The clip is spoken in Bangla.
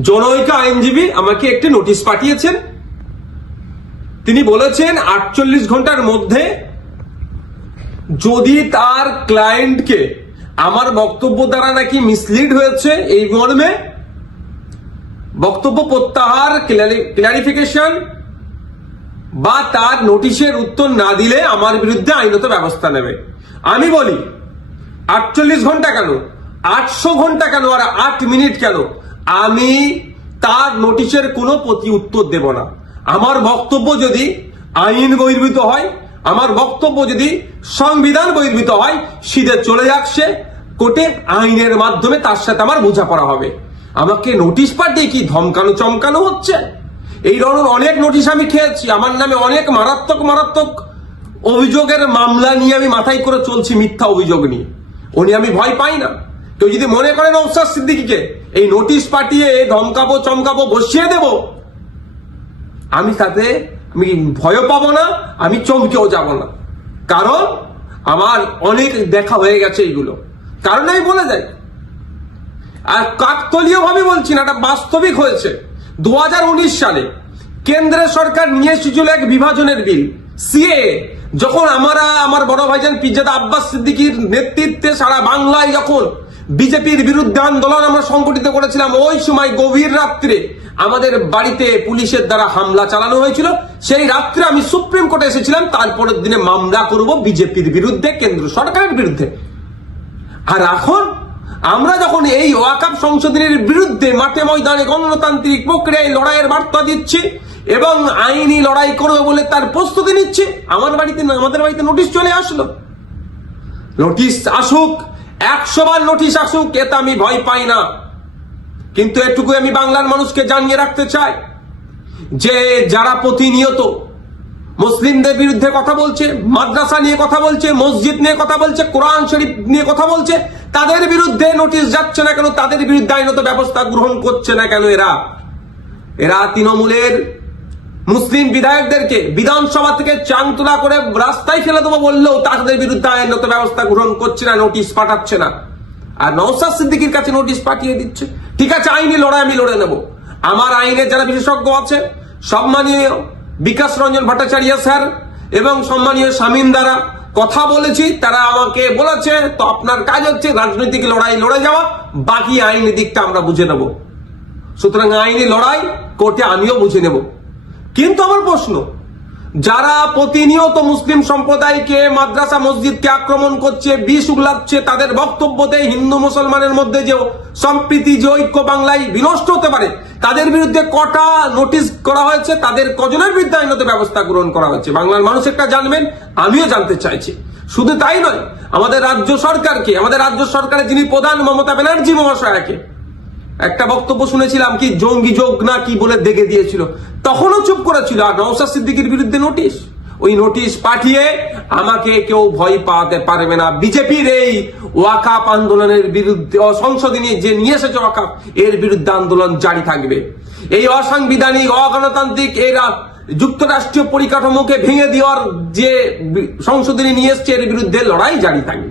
জনৈক আইনজীবী আমাকে একটি নোটিশ পাঠিয়েছেন। তিনি বলেছেন, আটচল্লিশ ঘণ্টার মধ্যে যদি তার ক্লায়েন্টকে আমার বক্তব্য দ্বারা নাকি মিসলিড হয়েছে এই মর্মে, বক্তব্য প্রত্যাহার ক্লারিফিকেশন বা তার নোটিশের উত্তর না দিলে আমার বিরুদ্ধে আইনত ব্যবস্থা নেবে। আমি বলি, আটচল্লিশ ঘণ্টা কেন? আটশো ঘণ্টা কেন? আর আট মিনিট কেন? আমি তার নোটিশের কোনো প্রতি উত্তর দেব না। আমার বক্তব্য যদি আইন বহির্ভূত হয়, আমার বক্তব্য যদি সংবিধান বহির্ভূত হয় সিধে চলে যাচ্ছে, কোর্টে আইনের মাধ্যমে তার সাথে আমার বোঝাপড়া হবে। আমাকে নোটিশ পাঠিয়ে কি ধমকানো চমকানো হচ্ছে? এই ধরনের অনেক নোটিশ আমি খেয়েছি, আমার নামে অনেক মারাত্মক মারাত্মক অভিযোগের মামলা নিয়ে আমি মাথায় করে চলছি মিথ্যা অভিযোগ নিয়ে। উনি আমি ভয় পাই না। কেউ যদি মনে করেন অফসার সিদ্দিকিকে, এই নোটিশ পাঠিয়ে ধমকাবো, চমকাবো বসিয়ে দেব, আমি তাতে, আমি ভয়ও পাবো না, আমি চমকেও যাব না। কারণ আমার অনেক দেখা হয়ে গেছে এইগুলো। কারণ আমি বলে যাই। আর কাকতলীয় ভাবে বলছি না, এটা বাস্তবিক হয়েছে। দু হাজার উনিশ সালে কেন্দ্রের সরকার নিয়ে এসেছিল এক বিভাজনের বিল। সিএ, যখন আমরা, আমার বড় ভাইজান পিজাদা আব্বাস সিদ্দিকির নেতৃত্বে সারা বাংলায় যখন বিজেপির বিরুদ্ধে আন্দোলন আমরা সংগঠিত করেছিলাম ওই সময় গভীর রাত্রে আমাদের বাড়িতে পুলিশের দ্বারা হামলা চালানো হয়েছিল। সেই রাত্রে আমি সুপ্রিম কোর্টে এসেছিলাম, তারপরের দিনে মামলা করব বিজেপির বিরুদ্ধে, কেন্দ্র সরকারের বিরুদ্ধে। আর এখন আমরা যখন এই ওয়াকাপ সংশোধনের বিরুদ্ধে মাঠে ময়দানে গণতান্ত্রিক প্রক্রিয়ায় লড়াইয়ের বার্তা দিচ্ছি এবং আইনি লড়াই করবে বলে তার প্রস্তুতি নিচ্ছে, আমার বাড়িতে আমাদের বাড়িতে নোটিশ চলে আসলো। নোটিশ আসুক একশো বার নোটিশ আসুক, এতে আমি ভয় পাই না। কিন্তু এটুকু আমি বাংলার মানুষকে জানিয়ে রাখতে চাই যে, যারা প্রতিনিয়ত মুসলিমদের বিরুদ্ধে কথা বলছে, মাদ্রাসা নিয়ে কথা বলছে, মসজিদ নিয়ে কথা বলছে, কোরআন শরীফ নিয়ে কথা বলছে, তাদের বিরুদ্ধে নোটিশ যাচ্ছে না কেন? তাদের বিরুদ্ধে আইনত ব্যবস্থা গ্রহণ করছে না কেন এরা? এরা তৃণমূলের মুসলিম বিধায়কদেরকে বিধানসভা থেকে চাংতুলা করে রাস্তায় ফেলে দেবো বললেও তাদের বিরুদ্ধে আইনত ব্যবস্থা গ্রহণ করছে না, নোটিশ পাঠাচ্ছে না। আর নৌসাদ সিদ্দিকির কাছে নোটিশ পাঠিয়ে দিচ্ছে। ঠিক আছে, আইনি লড়াই আমি লড়ে নেব। আমার আইনের যারা বিশেষজ্ঞ আছে, সম্মানীয় বিকাশ রঞ্জন ভট্টাচার্য স্যার এবং সম্মানীয় স্বামীন দ্বারা কথা বলেছি, তারা আমাকে বলেছে, তো আপনার কাজ হচ্ছে রাজনৈতিক লড়াই লড়ে যাওয়া, বাকি আইনি দিকটা আমরা বুঝে নেব। সুতরাং আইনি লড়াই কোর্টে আমিও বুঝে নেব। কিন্তু আমার প্রশ্ন, যারা প্রতিনিয়ত মুসলিম সম্প্রদায়কে মাদ্রাসা মসজিদকে আক্রমণ করছে, বিষ উগলাচ্ছে, তাদের বক্তব্যতে হিন্দু মুসলমানের মধ্যে যে সম্প্রীতি, যে ঐক্য বাংলায় বিনষ্ট হতে পারে, তাদের বিরুদ্ধে কটা নোটিশ করা হয়েছে, তাদের কজনের বিরুদ্ধে আইনত ব্যবস্থা গ্রহণ করা হয়েছে। বাংলার মানুষ একটা জানবেন, আমিও জানতে চাইছি। শুধু তাই নয়, আমাদের রাজ্য সরকারকে, আমাদের রাজ্য সরকারের যিনি প্রধান মমতা ব্যানার্জি মহাশয়াকে একটা বক্তব্য শুনেছিলাম কি, জঙ্গি যোগ না কি বলে দেখে দিয়েছিল। তখনও চুপ করেছিল আর নওসাদ সিদ্দিকির বিরুদ্ধে নোটিশ। ওই নোটিশ পাঠিয়ে আমাকে কেউ ভয় পাওয়াতে পারবে না। বিজেপির এই ওয়াকাপ আন্দোলনের বিরুদ্ধে, ও সংশোধনী যে নিয়ে এসেছে ওয়াকাপ, এর বিরুদ্ধে আন্দোলন জারি থাকবে। এই অসাংবিধানিক, অগণতান্ত্রিক, এর যুক্তরাষ্ট্রীয় পরিকাঠামোকে ভেঙে দেওয়ার যে সংশোধনী নিয়ে এসছে, এর বিরুদ্ধে লড়াই জারি থাকবে।